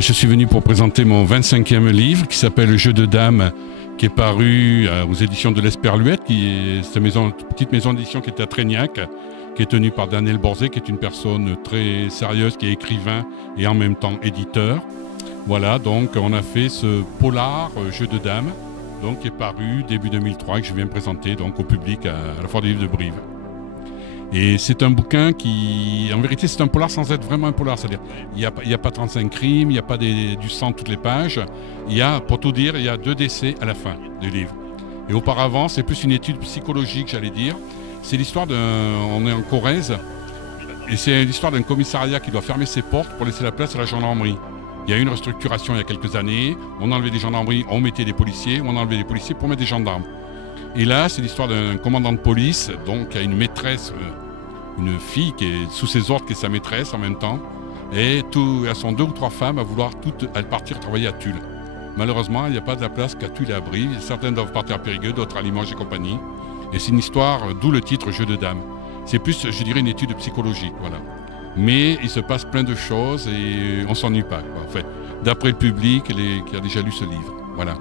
Je suis venu pour présenter mon 25e livre qui s'appelle Jeu de dames, qui est paru aux éditions de l'Esperluette, qui est cette petite maison d'édition qui est à Trégnac, qui est tenue par Daniel Borzé, qui est une personne très sérieuse, qui est écrivain et en même temps éditeur. Voilà, donc on a fait ce polar Jeu de dames, donc qui est paru début 2003 et que je viens présenter donc au public à la Foire du Livre de Brive. Et c'est un bouquin qui, en vérité, c'est un polar sans être vraiment un polar. C'est-à-dire, il n'y a pas 35 crimes, il n'y a pas du sang toutes les pages. Il y a, pour tout dire, il y a 2 décès à la fin du livre. Et auparavant, c'est plus une étude psychologique, j'allais dire. C'est l'histoire on est en Corrèze, et c'est l'histoire d'un commissariat qui doit fermer ses portes pour laisser la place à la gendarmerie. Il y a eu une restructuration il y a quelques années. On enlevait des gendarmeries, on mettait des policiers, on enlevait des policiers pour mettre des gendarmes. Et là, c'est l'histoire d'un commandant de police, donc qui a une maîtresse, une fille qui est sous ses ordres, qui est sa maîtresse en même temps. Et elles sont 2 ou 3 femmes à vouloir toutes partir travailler à Tulle. Malheureusement, il n'y a pas de la place qu'à Tulle et à Brive. Certaines doivent partir à Périgueux, d'autres à Limoges et compagnie. Et c'est une histoire, d'où le titre Jeu de dames. C'est plus, je dirais, une étude psychologique, voilà. Mais il se passe plein de choses et on ne s'ennuie pas, quoi. Enfin, d'après le public qui a déjà lu ce livre. Voilà.